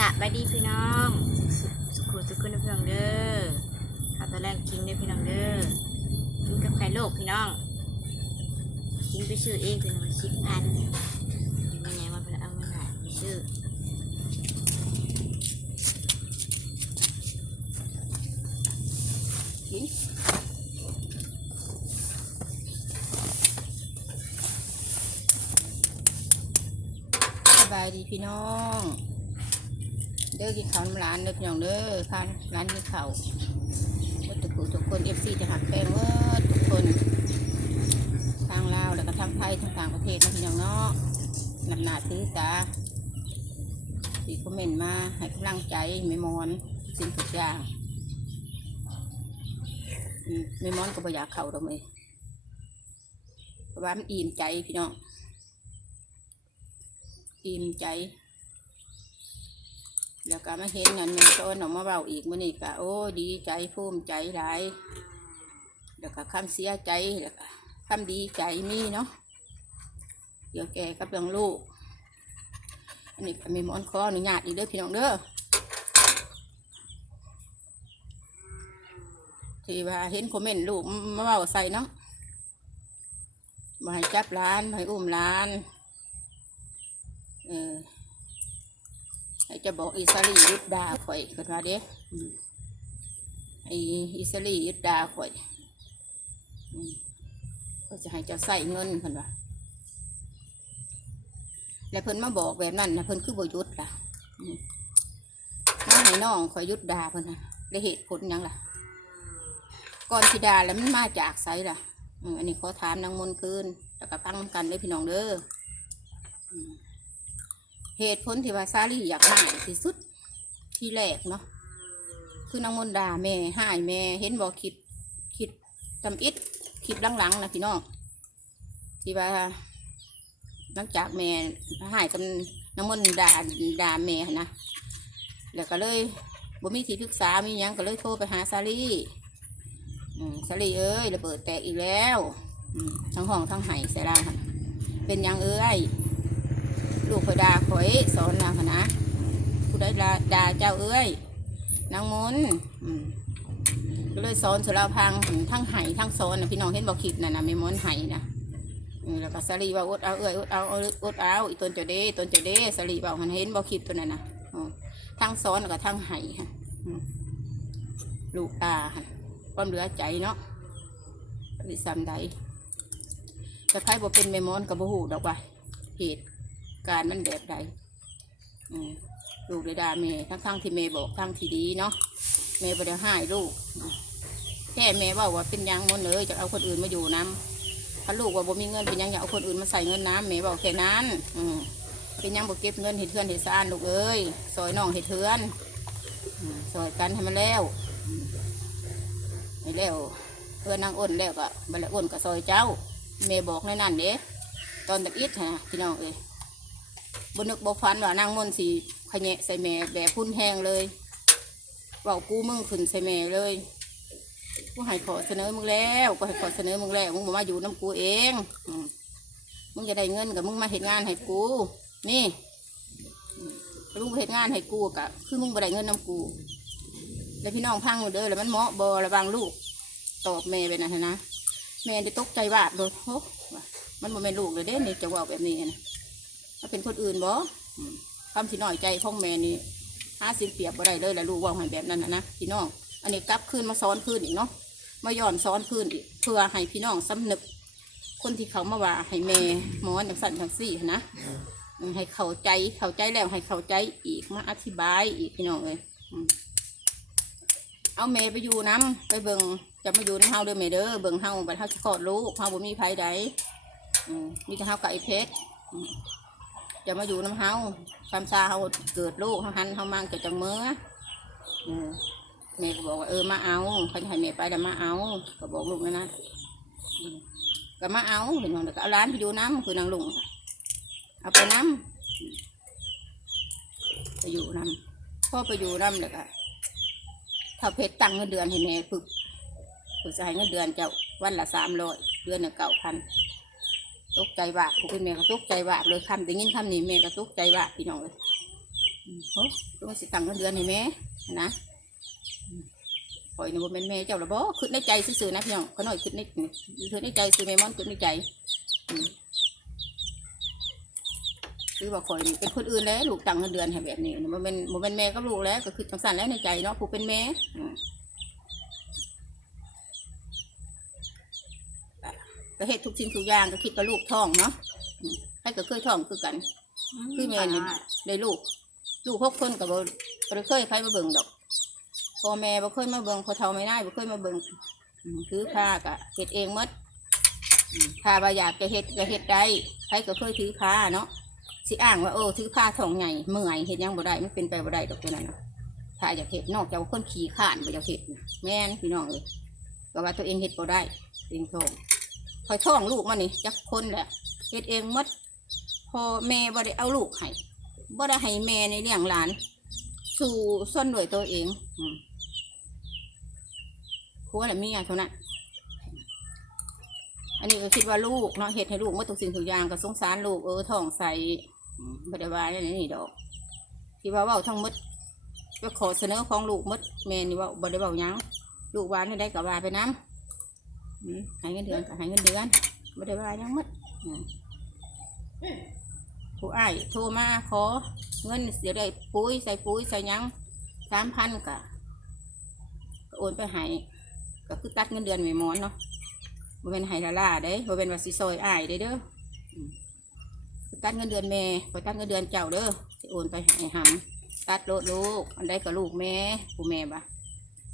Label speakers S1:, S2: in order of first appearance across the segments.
S1: สบายดีพี่น้อง สุสุขุสุขุนพี่น้องเด้อข้าวตอนแรกกินเด้อพี่น้องเด้อกินกับไข่โลกพี่น้อง กินไปซื้อเองพี่น้องสิบพันยังไงมาเป็นเอาเงินหาไปซื้อ
S2: กินสบายดีพี่น้อง เด้อกินข้าวน้ำร้านเด้อพี่น้องเด้อพานร้านกินข้าววัตถุกทุกคนเอฟซีจะหักแพงเว่าทุกคนทางลาวแล้วก็ทางไทยทางต่างประเทศนะพี่น้องเนาะนำหนาซื้อตาสีคอมเมนต์มาให้กำลังใจไม่มอนสิ่งทุกอย่างอืมไม่ม้อนก็บ่อยากเข้าดอกเลยเพราะว่ามันอิ่มใจพี่น้องอิ่มใจ แล้วก็มาเห็นเงินมันโตนออกมาเบาอีกมื่อนี้ก็โอ้ดีใจภูมิใจหลายแล้วก็คำเสียใจแล้วก็คำดีใจมีเนาะเดี๋ยวแกกับเรื่องลูก อันนี้ก็ม่ม้อนขออนุญาตอีกเด้อพี่น้องเด้อที่ว่าเห็นคอมเมนต์ลูกมาเว่าใส่เนาะมาให้จับร้านมาให้อุ้มร้าน เออ จะบอกอิสราเอลยุดดาข่อยคนว่าเด้ออิสราเอลยุดดาข่อยก็จะให้เจ้าใส่เงินคนว่าแล้วเพิ่นมาบอกแบบนั้นนะเพิ่นคือบ่ยุดล่ะมาให้น้องข่อยยุดดาเพิ่นนะได้เหตุผลยังล่ะ ก่อนธิดาแล้วมันมาจากไสล่ะอันนี้ขอถามนางมนคืนแล้วก็ตั้งกันเลยพี่น้องเด้อ เหตุผลที่ว่าซาลี่อยากหายที่สุดที่แรกเนาะคือนางมนดาแม่หายแม่เห็นบอกคลิปคลิปจำอิดคลิปหลังๆนะพี่น้องที่ว่าหลังจากแม่หายกันนางมนดาด่าแม่นะแล้วก็เลยบ่มีที่ปรึกษามียังก็เลยโทรไปหาซาลี่อืมสลีเอ้ยระเบิดแตกอีกแล้วทั้งห้องทั้งไห้ใส่ละเป็นยังเอ้ย ลูกคอยด่าคอยสอนนางนะผู้ใดด่าดาเจ้าเอ้ยนางมนก็เลยสอนสุราพังทั้งไห้ทั้งสอนนะพี่น้องเห็นบอกคลิปน่ะนะไม่มอนไห้นะแล้วก็สลีว่าอดเอาเอ้ยอดเอาอาอดเอาอีตนเจเด้ตนเจเด้สลีบอกมันเห็นบอกคลิปตัวนั้นนะทั้งสอนแล้วก็ทั้งไห้ค่ะลูกตาค่ะความเหลือใจเนาะดิสันใดแต่ใครบ่เป็นแม่มอนกับบ่หูดอกว่าเหตุ การมันแบบใดลูกได้ด่าแม่ทั้งทั้งที่แม่บอกทั้งที่ดีเนาะแม่บ่ได้ให้ลูกแค่แม่ว่าว่าเป็นยังมนเลยจะเอาคนอื่นมาอยู่น้ำถ้าลูกว่าบ่มีเงินเป็นยังอยากเอาคนอื่นมาใส่เงินน้ำแม่บอกแค่นั้น อืเป็นยังบ่เก็บเงินเห็ดเทือนเห็ดซานลูกเอ้ยซอยน้องเห็ดเทือนซอยกันให้มันแล้วไปแล้วเพื่อนนางอ้นแล้วก็บัลอ้นก็ซอยเจ้า เมย์บอกในนั่นเด้ตอนตะอิดฮะพี่น้องเอ้ย บนึกบฟันว่านางมนสีขะแยะใส่แม่แบบพุ่นแห้งเลยเว่ากูมึงขึ้นใส่แม่เลยกูให้ขอเสนอมึงแล้วกูให้ขอเสนอมึงแล้วมึงบอกมาอยู่น้ำกูเองมึงจะได้เงินกับมึงมาเห็นงานให้กู นี่อืมมึงเห็นงานให้กูกะคือมึงไปได้เงินน้ำกู แล้วพี่น้องพังอยู่เด้อแล้วมันเหมาะบอระวังลูกตอบแม่ไปนะนะแม่ได้ตกใจว่าโดยโอ้ว่ามันบ่แม่นลูกเลยเด้นี่จะว่าแบบนี้นะ ถ้าเป็นคนอื่นบ่อืมคำที่น้อยใจของแม่นี่หาสินเปียบบ่ได้เลยแล้วลูกว่าให้แบบนั้นนะนะพี่น้อง อันนี้กลับคืนมาซ้อนคืนอีกเนาะมาย้อนซ้อนคืนอีกเพื่อให้พี่น้องสำนึก คนที่เขามาว่าให้แม่หมอนอย่างสั่นอย่างสี่นะให้เข้าใจเข้าใจแล้วให้เข้าใจอีกมาอธิบายอีกพี่น้องเลยเอาแม่ไปอยู่น้ำไปเบิงจะมาอยู่น้ำเฮาเด้อแม่เด้อเบิงเฮาบัดเฮาสิคลอดลูกเฮาบ่มีไผใดมีแต่เฮากับไอ้เพชร จะมาอยู่น้ำเฮาความซาเฮาเกิดลูกเฮาหันเฮามังจะจังเมื่ออืมแม่ก็บอกว่าเออมาเอาคันให้แม่ไปแล้วมาเอา ก็บอกลูกนะนะก็มาเอาเห็นบ่แล้วก็เอาร้านไปอยู่น้ำคือนางลุงเอาไปน้ำไปอยู่น้ำพ่อไปอยู่น้ำเลยค่ะถ้าเพชรตั้งเงินเดือนให้แม่ฝึกฝึกจะให้เงินเดือนเจ้าวันละสามร้อยเดือนละเก้าพัน ตกใจว่าผู้เป็นแม่ก็ตกใจว่าเลยคำแต่ยินคำนี้แม่ก็ตกใจว่าพี่น้องเลยอืมโหต้องสิตังค์เงินเดือนให้แม่นะอืมปล่อยในบ่แม่นแม่เจ้าละบ่คิดในใจซื่อๆนะพี่น้องเขาหน้อยคิดในคิดในใจซื่อแม่มอนคิดในใจคือว่าข่อยนี่เป็นคนอื่นแล้วลูกตังค์เงินเดือนให้แบบนี้บ่แม่นบ่แม่นแม่กับลูกแล้วก็คือจังซั่นแล้วในใจเนาะผู้เป็นแม่อืม ก็เฮ็ดทุกสิ่งทุกอย่างก็คิดกับลูกท้องเนาะอืมให้ก็เคยท้องคือกัน คือแม่นี่ได้ลูก ลูกหกคนกับบ่บ่เคยใครมาเบิ่งดอกพ่อแม่บ่เคยมาเบิ่งพ่อเฒ่าไม่ได้บ่เคยมาเบิ่งอืมถือผ้ากะเฮ็ดเองหมดอืมถ้าว่าอยากจะเฮ็ดก็เฮ็ดได้ใครก็เคยถือผ้าเนาะสิอ้างว่าโอ้ถือผ้าท้องใหญ่เมื่อยเฮ็ดหยังบ่ได้มันเป็นไปบ่ได้ดอกตัวนั้นเนาะถ้าอยากเฮ็ดนอกจากว่าคนขี้ข้านบ่อยากเฮ็ดน่ะแม่นพี่น้องเอ้ยก็ว่าตัวเองเฮ็ดบ่ได้ตัวเองท้องค อยท้องลูกมานี่จักคนแหละเฮ็ดเองมดพอแม่บ่ได้เอาลูกให้บ่ได้ให้แม่ในเลี้ยงหลาน สู่ส้นด้วยตัวเองอืมผัวและเมียเท่านั้นอันนี้ก็คิดว่าลูกเนาะเฮ็ดให้ลูกเมื่อทุกสิ่งทุกอย่างก็สงสารลูกเออท้องใส่บ่ได้ว่าอย่างนี้ดอกที่ว่าเว้าทั้งมดก็ขอเสนอของลูกมดแม่นี่ว่าบ่ได้เว้าหยังลูกวานได้ก็ว่าไปนํอื มให้เงินเดือนก็ให้เงินเดือนบ่ได้ว่ายังหมดผู้อ้ายโทรมาขอ เงินเดี๋ยวได้ปุ๋ยใส่ปุ๋ยใส่ยังสามพันกะก็โอนไปให้ก็คือตัดเงินเดือนไม่มอนเนาะบ่เป็นไห้ละล่าเด้บ่เป็นว่าสิซอยอ้ายเด้เด้อตัดเงินเดือนแม่ไปตัดเงินเดือนเจ้าเด้อที่โอนไปให้หำตัดโลดลูก อันใดกับลูกแม่ผู้แม่บะ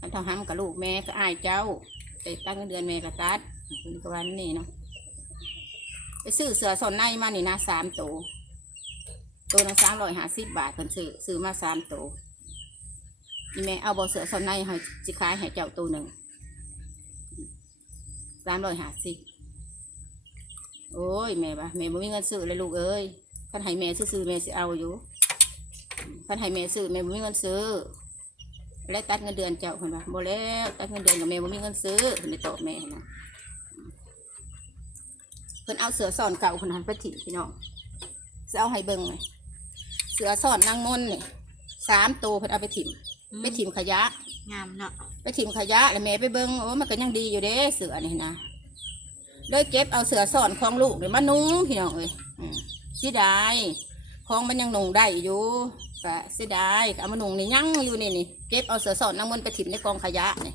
S2: อันเท่าหำกับลูกแม่ก็อ้ายเจ้า แต่ตัดเงินเดือนแม่ก็ตัดคุณกวันนี่เนาะไปซื้อเสือสนในมานี่นะสามตัวตัวละสามร้อยห้าสิบบาทเพิ่นซื้อซื้อมาสามตัวนี่แม่เอาบอเสือสนในให้สิขายให้เจ้าตัวหนึ่งสามร้อยห้าสิบโอ้ยแม่ปะแม่บ่มีเงินซื้อเลยลูกเอ้ยคันให้แม่ซื้อแม่สิเอาอยู่คันให้แม่ซื้อแม่บ่มีเงินซื้อ และตัดเงินเดือนเจ้าคนว่าบ่แล้วตัดเงินเดือนกับแม่บ่มีเงินซื้อเพิ่นได้ตอบแม่นะเพิ่นเอาเสือสอนเก่าเพิ่นหันไปถิ่พี่น้องจะเอาให้เบิ่งเลยเสือซ่อนนางมนต์นี่สามตัวเพิ่นเอาไปถิ่มไปถิ่มขยะ
S1: งามเนาะ
S2: ไปถิ่มขยะแล้วแม่ไปเบิ่งโอ้มันก็ยังดีอยู่เด้เสือนี่นะเลยเก็บเอาเสือซ่อนของลูกเนี่ยมานุ่งพี่น้องเอ้ยอืมเสียดายของมันยังนุ่งได้อยู่ ก็เสียดายเอามานุ่งนี่ยังอยู่นี่นี่เก็บเอาเสือซ่อนนางมนต์ไปถิ่มในกองขยะนี่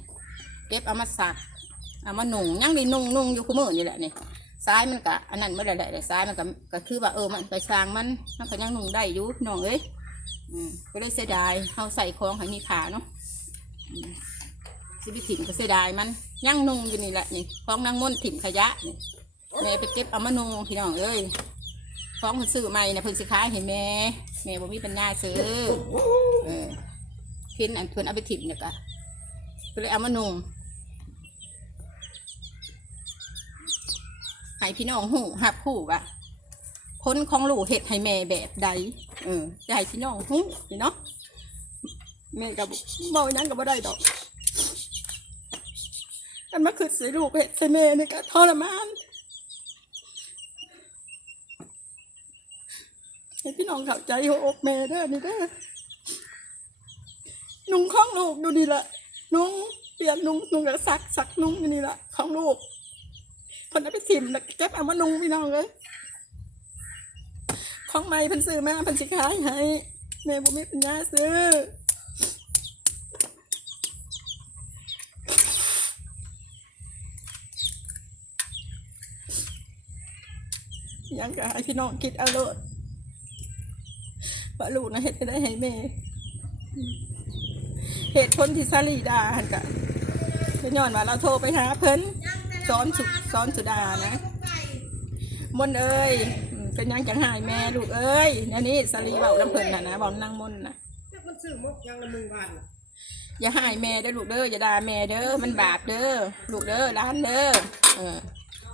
S2: เก็บเอามาสักเอามานุ่งยังนี่นุ่งนุ่งอยู่คู่มือนี่แหละนี่ซ้ายมันก็อันนั้นไม่ได้แหละแต่ซ้ายมันก็ก็คือว่าเออมันไปสร้างมันมันก็ยังนุ่งได้อยู่น้องเอ้ยอืมก็เลยเสียดายเขาใส่ของให้มีขาเนาะสิบิถิ่มก็เสียดายมันยังนุ่งอยู่นี่แหละนี่ของนางมนต์ถิ่มขยะนี่แม่ไปเก็บเอามานุ่งพี่น้องเอ้ยของมันซื้อใหม่นะเพิ่นสิขายให้แม่ แม่บ่มีปัญญาซื้อเออพินอันเพิ่นเอาไปถิ่มเนี่ยก็ก็เลยเอามานุ่งให้พี่น้องหูหับหูว่าพ้นของลูกเห็ดให้แม่แบบใดเออจะให้พี่น้องหูนี่เนาะแม่กับบอกนั้นก็บ่ได้ดอกกันมาคือใส่ลูกเห็ดใส่แม่นี่ก็ทรมาน ให้พี่น้องเข้าใจหัวอกแม่เด้อนี่เด้อนุ่งของลูกดูนี่ละนุ่งเปลี่ยนนุ่งนุ่งกับซักซักนุ่งอยู่นี่ละของลูกเพิ่นเอาไปถิ่มแล้วเก็บเอามานุงพี่น้องเลยของใหม่พิ่นซื้อมาพิ่นสิขายให้แม่บ่มีปัญญาซื้อยังก็ให้พี่น้องคิดเอาโลด ว่าลูกนะเฮ็ดให้ได้ให้แม่เหตุผลที่ซาลีดาหันกะก็ย้อนว่าเราโทรไปหาเพิ่นซ้อนสุซ้อนสุดานะมนเอ้ยเป็นยังจังหายแม่ลูกเอ้ยเนี่ยวนี่สลีเบาลำเพิ่นน่ะนะบอกนางมนต์นะ
S3: มันซื้อมกยังละมึงบ้านนะ
S2: อย่าหายแม่เด้อลูกเด้ออย่าด่าแม่เด้อมันบาปเด้อลูกเด้อร้านเด้อเออ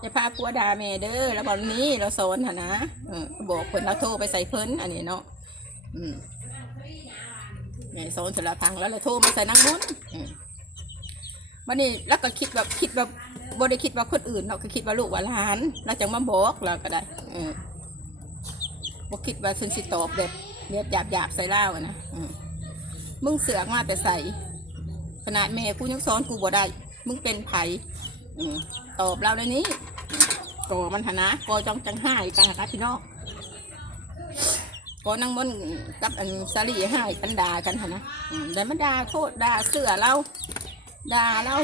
S2: อย่าพาผัวด่าแม่เด้อแล้วบอกนี้เราสอนหะนะเออบอกคนเราโทรไปใส่เพิ่นอันนี้เนาะ อืมแม่สอนสารพังแล้วเราโทรมาใส่นางมนต์อืมวันนี้แล้วก็คิดแบบคิดแบบบ่ได้คิดว่าคนอื่นเนาะก็คิดว่าลูกว่าหลานแล้วจังมาบอกเราก็ได้บ่คิดว่าฉันสิตอบแบบเบียดหยาบหยาบใส่เหล้าอะนะอมึงเสือกมาแต่ใส่ขนาดแม่กูยังสอนกูบ่ได้ มึงเป็นไผอืมตอบเราในนี้ก่อมันหนะก่อจองจังห้ายกันนะครับพี่น้อง ก่อนั่งบนกับอันสาลีห้ายกันด่ากันนะแต่มันด่าโคตรด่าเสือเราด่าเรา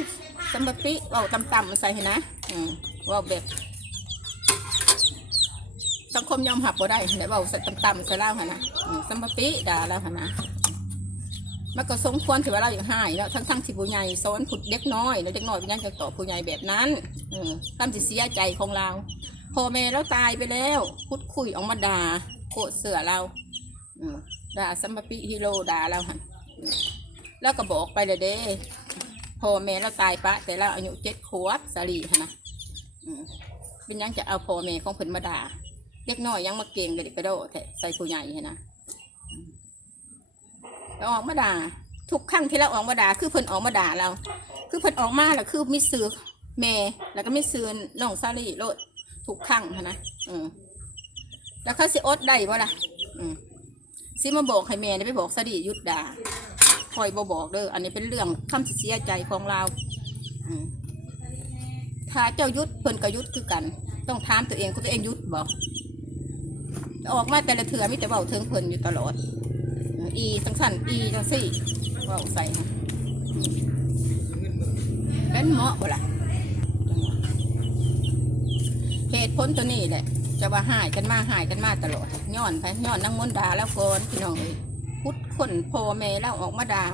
S2: สมบปิเอาต่ำๆใส่นะอืมว่าแบบสังคมยอมหับบ่ได้ไหนบอกใส่ต่ำๆใส่เล่าหนนะอืมสมปิด่าเราหนนะมันก็สมควรถือว่าเราอย่างหายแล้วทั้งทั้งๆที่ผู้ใหญ่สอนผุดเด็กน้อยแล้วเด็กน้อยเป็นยังจะต่อผู้ใหญ่แบบนั้นอืมทำสิเสียใจของเราพ่อแม่เราตายไปแล้วพูดคุยออกมาด่า โคตรเสือเราด่าสมปิฮีโร่ด่าเราหันแล้วก็บอกไปเลยเด้พ่อแม่เราตายปะ แต่เราอายุเจ็ดขวบสาลีนะเป็นยังจะเอาพ่อแม่ของเพิ่นมาด่าเล็กน้อยยังมาเก่งกระดิกระโดดแทะใส่ผู้ใหญ่เห็นนะแล้วออกมาด่าทุกครั้งที่เราออกมาด่าคือเพิ่นออกมาด่าเรา คือเพิ่นออกมาแล้วคือไมิซื้อแม่แล้วก็ไมิซื้อน้องซาลีโลดทุกครั้งนนะอืม แล้วเขาสิอดได้บ่ล่ะ อืมสิมาบอกให้แม่ได้ไปบอกซาลียุดด่าคอยบ่บอกเด้ออันนี้เป็นเรื่องคำเสียใจของเราอืมถ้าเจ้ายุดเพิ่นก็ยุดคือกัน ต้องถามตัวเองว่าตัวเองยุดบอกออกมาแต่ละเถื่อมีแต่เบาเทิงเพิ่นอยู่ตลอด อีจังสันอีจังสี่เบาใส่เป็นเหมาะบ่ล่ะเหตุผลตัวนี้แหละ จะว่าหายกันมาหายกันมาตลอดย้อนไปย้อนนั่งมนดาแล้วก่อนพี่น้องเอ้ยพุทธคนพ่อแม่แล้วออกมาดา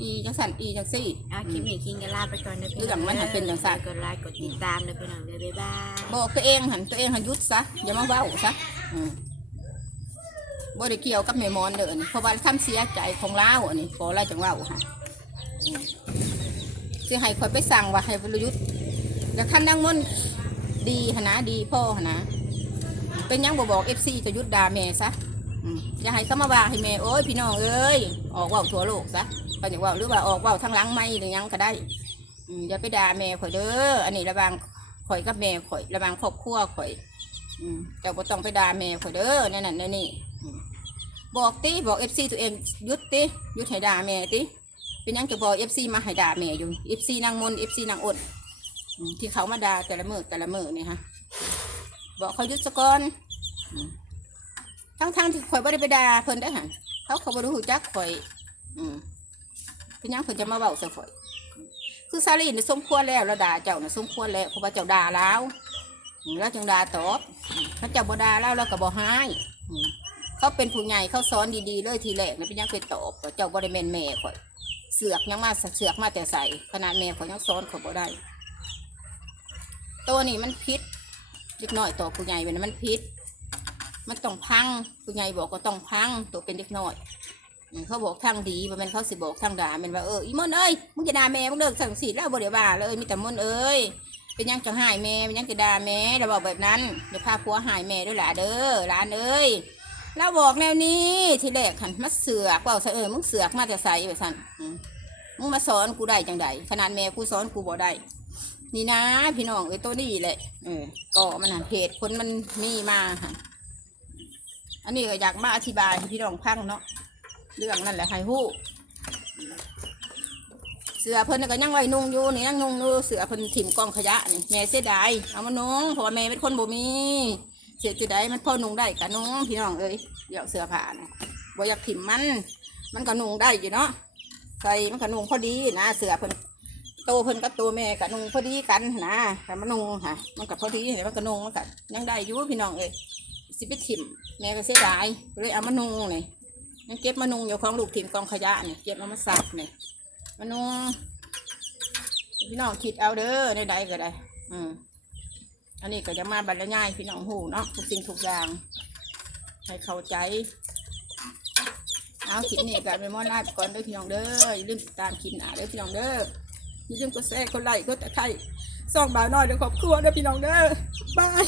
S2: อีจังสันอีจังสี่
S1: อะคลิปนี้คิงจะลาไปก่อนนะพี่
S2: เรื่องมันหันเป็นอย่างสัน
S1: กดไลค์กดติดตามเลยพี่น้องเด้อบ๊ายบาย
S2: บอกตัวเองหันตัวเองหันยุดซะอย่ามาเว้าซะบ่ได้เกี่ยวกับแม่มอนเด้อนี่เพราะว่าทำเสียใจของลาวอันนี้พอเราจังเว้าค่ะอืมสิให้คอยไปสั่งว่าให้บรยุทธ์แล้วท่านนั่งมนต์ดีหนนะดีพ่อหนะ เป็นยังบ่บอกเอฟซีจะยุดด่าแม่ซะอืมอย่าให้เขามาว่าให้แม่โอ้ยพี่น้องเอ้ยออกว้าทั่วโลกซะก็อย่างว่าหรือว่าออกว้าทางหลังไม่หรือยังก็ได้อย่าไปด่าแม่ข่อยเด้ออันนี้ระวังข่อยกับแม่ข่อยระวังครอบครัวข่อยอืมเจ้าบ่ต้องไปด่าแม่ข่อยเด้อนั่นนั่นนั่นนี่บอกติบอกเอฟซีตัวเองยุดติยุดให้ด่าแม่ติเป็นยังจะบอกเอฟซีมาให้ด่าแม่อยู่เอฟซีนางมนเอฟซีนางอดที่เขามาด่าแต่ละมือแต่ละมือนี่ฮะ บอกเขายุดซะก่อนทั้งทั้งๆที่ข่อยบ่ได้ไปด่าเพิ่นได้หันเขาเขาบ่รู้จักข่อย อืมเป็นยังเพิ่นจะมาเว้าใส่ข่อย คือซาลีน่ะสมควรแล้วเราด่าเจ้าน่ะสมควรแล้วเพราะว่าเจ้าด่าแล้วแล้วจึงด่าตอบถ้าเจ้าบ่ด่าแล้วเราก็บ่ให้เขาเป็นผู้ใหญ่เขาสอนดีๆเลยทีแรกนะเป็นยังไปตอบเจ้าบ่ได้แม่นแม่ข่อย เสือกยังมาเสือกมาแต่ใส่ขนาดแม่ข่อยยังสอนเขาบ่ได้ตัวนี้มันพิษ เล็กน้อยต่อผู้ใหญ่เป็นมันพิษมันต้องพังผู้ใหญ่บอกก็ต้องพังตัวเป็นเด็กน้อยเขาบอกทางดีมันเขาสิบอกทางด่ามันว่าเอออีมอนเอ้ยมึงจะด่าแม่มึงเลิกสั่งสีแล้วบ่เดี๋ยวว่าเลยมีแต่มอนเอ้ยเป็นยังจะหายแม่เป็นยังจะด่าแม่เราบอกแบบนั้นเดี๋ยวพาผัวหายแม่ด้วยหล่ะเด้อหลานเอ้ยเราบอกแนวนี้ทีแรกหันมาเสือกว่าเออมึงเสือกมาแต่ใส่แบบสั่นมมึงมาสอนกูได้จังใดขนาดแม่กูสอนกูบ่ได้ นี่นะ พี่น้องเอ้ตัวนี้แหละเออก็มันหันเหตุผลมันมีมาค่ะอันนี้ก็อยากมาอธิบายให้พี่น้องพังเนาะเรื่องนั่นแหละให้ฮู้เสือเพิ่นก็ยังไว้นุ่งอยู่นี่ยังนุ่งอยู่เสือเพิ่นถิ่มกองขยะนี่แม่เสียดายเอามานุ่งเพราะว่าแม่เป็นคนบ่มีเสียจะได้มันพอนุ่งได้กะนุ่งพี่น้องเอ้ยเดี๋ยวเสือผ้านบ่อยากถิ่มมัน มันก็นุ่งได้อยู่เนาะใส่มันก็นุ่งพอดีนะเสือเพิ่น โตเพิ่นกับตัวแม่ก็นุ่งพอดีกันนะแต่มันนุ่งค่ะ มันก็พอดีแต่มันก็นุ่งมันก็ยังได้อยู่พี่น้องเอ้ยสิไปถิ่มแม่ก็เสียดายเลยเอามานุ่งนี่ยังเก็บมานุงอยู่ของลูกทีมกองขยะเนี่ยเก็บเอามาสับเนี่ยมานุงพี่น้องคิดเอาเด้อในใดก็ได้ อืมอันนี้ก็จะมาบรรยายพี่น้องหูเนาะทุกสิ่งทุกอย่างให้เข้าใจเอาคลิปนี้กันไปมอลาไปก่อนเด้อพี่น้องเด้ออย่าลืมติดตามคลิปหน้าเด้อพี่น้องเด้อ อย่าลืมกดแชร์กดไลค์กดตะไคร้ส่องบ่าวน้อยเด้อครอบครัวเด้อพี่น้องเด้อบาย